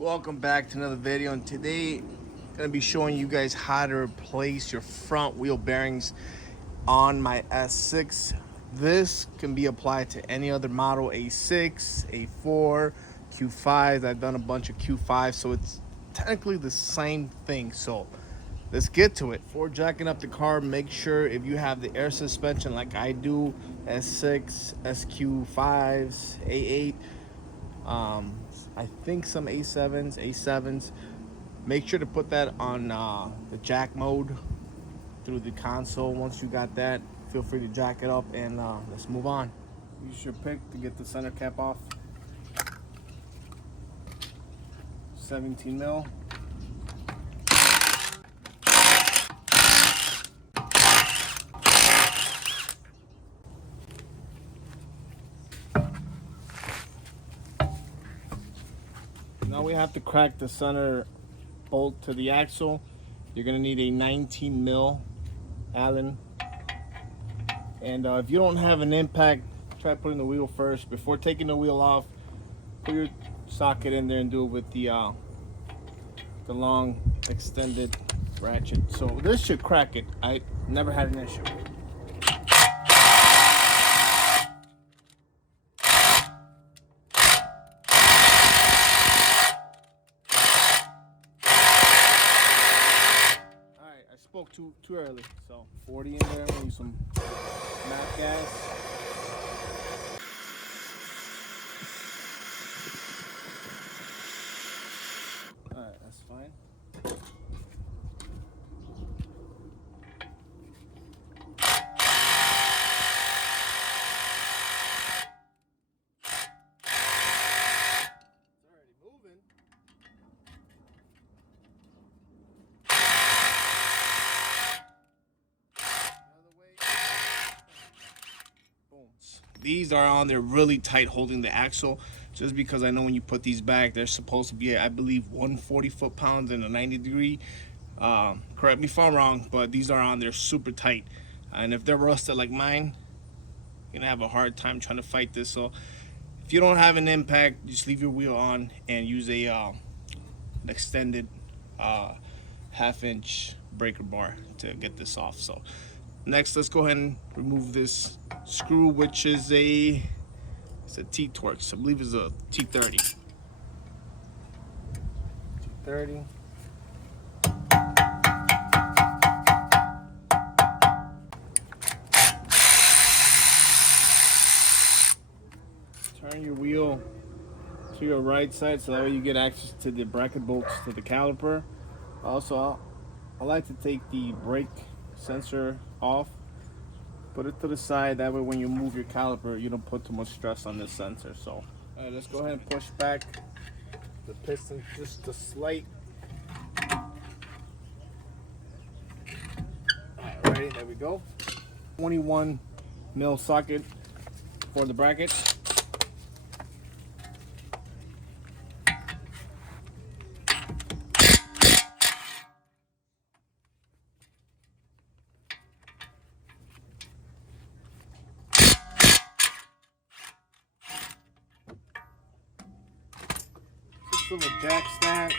Welcome back to another video, and today I'm going to be showing you guys how to replace your front wheel bearings on my S6. This can be applied to any other model, A6, A4, Q5s. I've done a bunch of Q5s, so it's technically the same thing. So let's get to it. Before jacking up the car, make sure if you have the air suspension like I do, S6, SQ5s, A8, I think some A7s, make sure to put that on the jack mode through the console. Once you got that, feel free to jack it up, and let's move on. Use your pick to get the center cap off. 17 mil. Now we have to crack the center bolt to the axle. You're gonna need a 19 mil Allen. And if you don't have an impact, try putting the wheel first. Before taking the wheel off, put your socket in there and do it with the long extended ratchet. So this should crack it. I never had an issue. Spoke too early, so 40 in there. We need some matte gas. All right, that's fine. It's already moving. These are on there really tight, holding the axle, just because I know when you put these back, they're supposed to be, I believe, 140 foot-pounds in a 90-degree. Correct me if I'm wrong, but these are on there super tight, and if they're rusted like mine, you're gonna have a hard time trying to fight this. So if you don't have an impact, just leave your wheel on and use a an extended half-inch breaker bar to get this off. So next, let's go ahead and remove this screw, which is it's a T-Torx. I believe it's a T30. T30. Turn your wheel to your right side so that way you get access to the bracket bolts to the caliper. Also, I like to take the brake sensor off, put it to the side, that way when you move your caliper you don't put too much stress on this sensor. So all right, let's go ahead and push back the piston just a slight. All right, there we go. 21 mil socket for the bracket. Little jack stand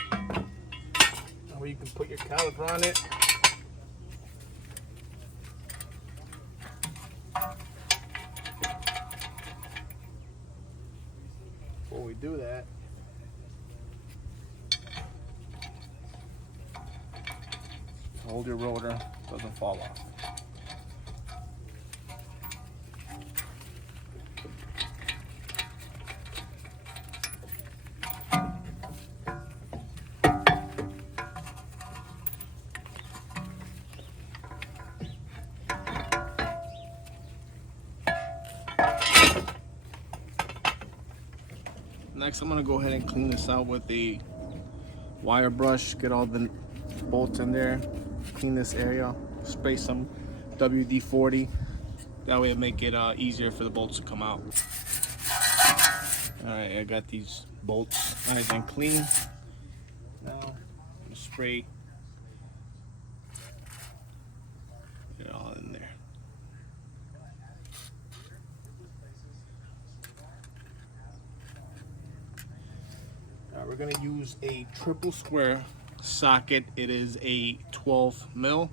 where you can put your caliper on it. Before we do that, hold your rotor, doesn't fall off. Next, I'm gonna go ahead and clean this out with a wire brush, get all the bolts in there, clean this area, spray some WD-40. That way it'll make it easier for the bolts to come out. All right, I got these bolts nice and clean. Now, I'm gonna spray it all in there. we're gonna use a triple square socket. It is a 12 mil.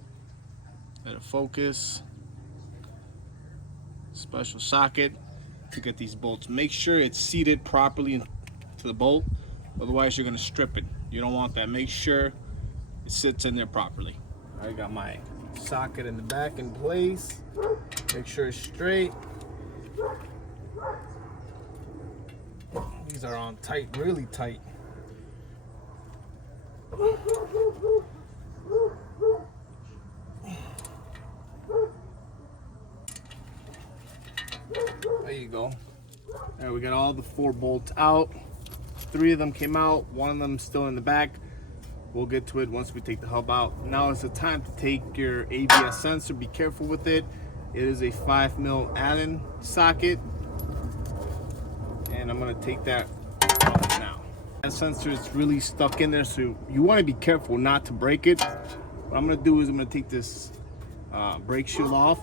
Let it focus. Special socket to get these bolts. Make sure it's seated properly to the bolt, otherwise you're gonna strip it. You don't want that. Make sure it sits in there properly. I got my socket in the back in place. Make sure it's straight. These are on tight, really tight. There you go. There, we got all the 4 bolts out. 3 of them came out, 1 of them still in the back. We'll get to it once we take the hub out. Now is the time to take your ABS sensor. Be careful with it. It is a 5 mil Allen socket. And I'm gonna take that off now. That sensor is really stuck in there, so you wanna be careful not to break it. What I'm gonna do is I'm gonna take this brake shield off.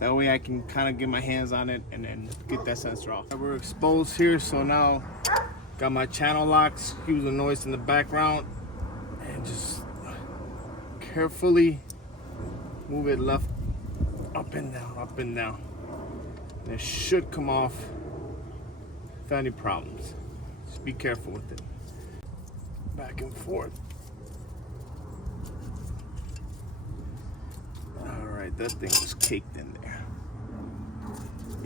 That way I can kind of get my hands on it and then get that sensor off. We're exposed here, so now got my channel locks. Excuse the noise in the background. And just carefully move it left, up and down, up and down. And it should come off without any problems. Just be careful with it. Back and forth. All right, that thing was caked in there.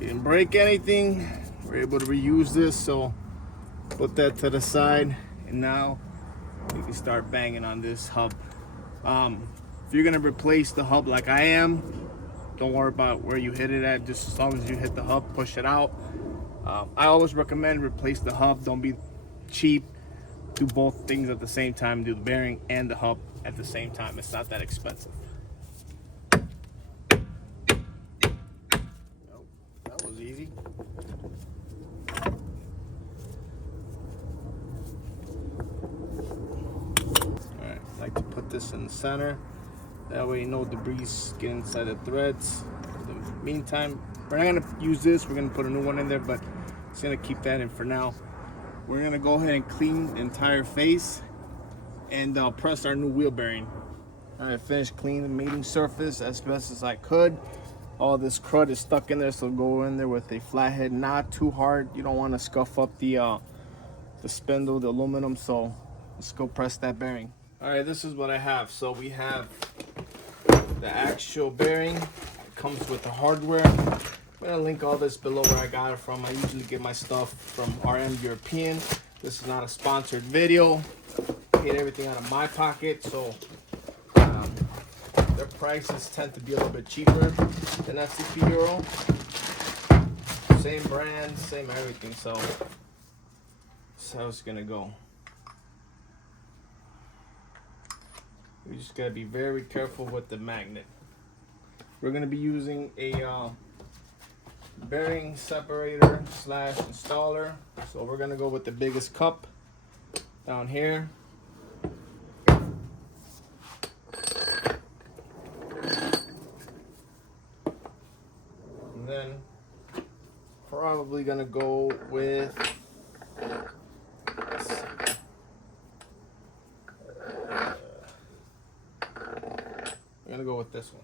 You didn't break anything. We're able to reuse this, so put that to the side, and now we can start banging on this hub. If you're gonna replace the hub like I am, don't worry about where you hit it at. Just as long as you hit the hub, push it out. I always recommend replace the hub. Don't be cheap. Do both things at the same time. Do the bearing and the hub at the same time. It's not that expensive. Oh, that was easy. Alright, I like to put this in the center. That way no debris get inside the threads. In the meantime, we're not going to use this. We're going to put a new one in there, but it's going to keep that in for now. We're going to go ahead and clean the entire face and press our new wheel bearing. I finished cleaning the mating surface as best as I could. All this crud is stuck in there, so go in there with a flathead, not too hard. You don't want to scuff up the spindle, the aluminum, so let's go press that bearing. All right, this is what I have. So we have the actual bearing. It comes with the hardware. I'm gonna link all this below where I got it from. I usually get my stuff from RM European. This is not a sponsored video. Paid everything out of my pocket, so their prices tend to be a little bit cheaper than FCP Euro. Same brand, same everything, so that's how it's gonna go. We just gotta be very careful with the magnet. We're gonna be using a bearing separator / installer. So we're gonna go with the biggest cup down here. And then probably gonna go with I'm gonna go with this one.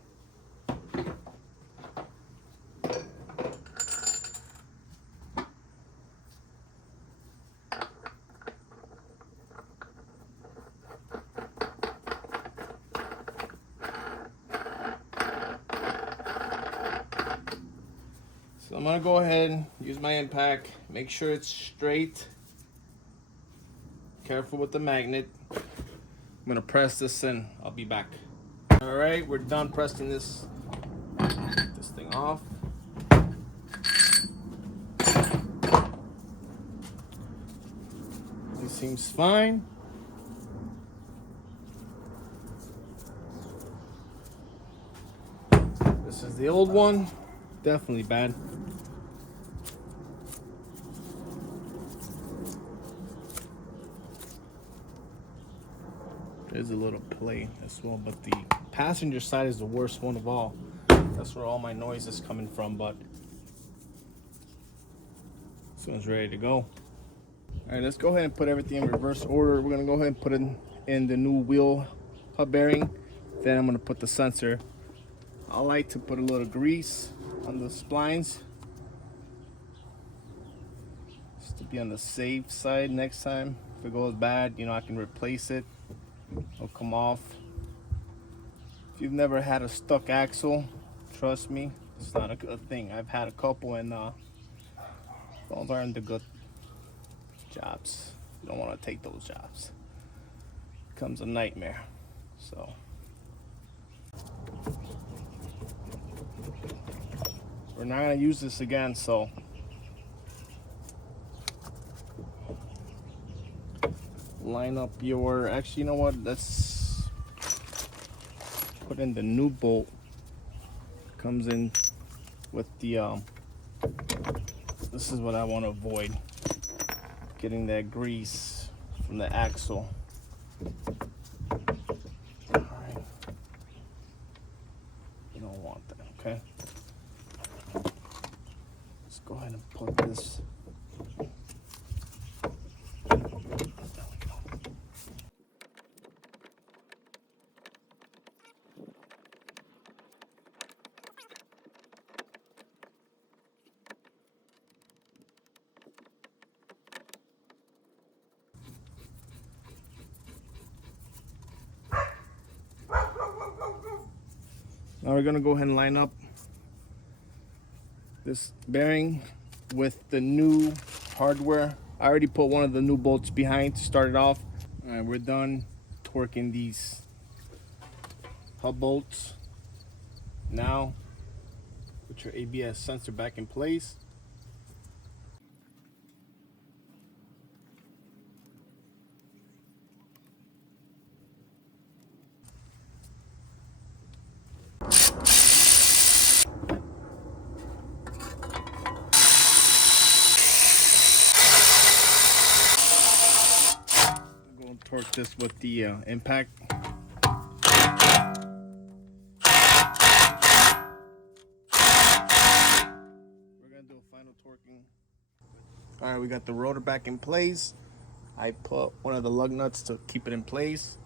So I'm gonna go ahead and use my impact. Make sure it's straight. Careful with the magnet. I'm gonna press this in. I'll be back. All right, we're done pressing this thing off. It seems fine. This is the old one. Definitely bad. There's a little play as well, but the passenger side is the worst one of all. That's where all my noise is coming from, but this one's ready to go. All right, let's go ahead and put everything in reverse order. We're gonna go ahead and put in the new wheel hub bearing. Then I'm gonna put the sensor. I like to put a little grease on the splines just to be on the safe side. Next time, if it goes bad, you know, I can replace it. It'll come off. If you've never had a stuck axle, trust me, it's not a good thing. I've had a couple, and those aren't the good jobs. You don't want to take those jobs. It becomes a nightmare. So we're not gonna use this again, so line up your, actually, you know what, let's put in the new bolt. Comes in with the this is what I want to avoid, getting that grease from the axle. All right, you don't want that. Okay, let's go ahead and put this. Now we're gonna go ahead and line up this bearing with the new hardware. I already put one of the new bolts behind to start it off. All right, we're done torquing these hub bolts. Now put your ABS sensor back in place. Torque this with the impact. We're gonna do a final torquing. All right, we got the rotor back in place. I put one of the lug nuts to keep it in place.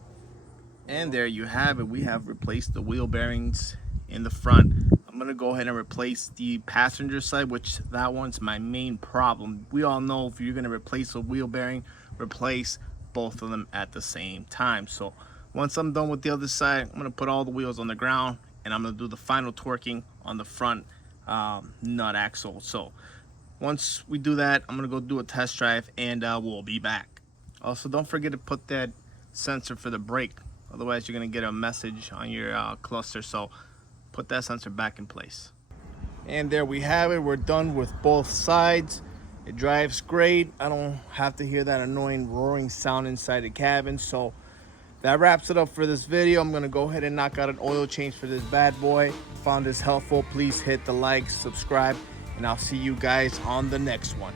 And there you have it. We have replaced the wheel bearings in the front. I'm gonna go ahead and replace the passenger side, which that one's my main problem. We all know if you're gonna replace a wheel bearing, replace both of them at the same time. So once I'm done with the other side, I'm gonna put all the wheels on the ground and I'm gonna do the final torquing on the front nut axle. So once we do that, I'm gonna go do a test drive and we'll be back. Also, don't forget to put that sensor for the brake, otherwise you're gonna get a message on your cluster. So put that sensor back in place. And there we have it. We're done with both sides. It drives great. I don't have to hear that annoying roaring sound inside the cabin. So that wraps it up for this video. I'm gonna go ahead and knock out an oil change for this bad boy. If you found this helpful, please hit the like, subscribe, and I'll see you guys on the next one.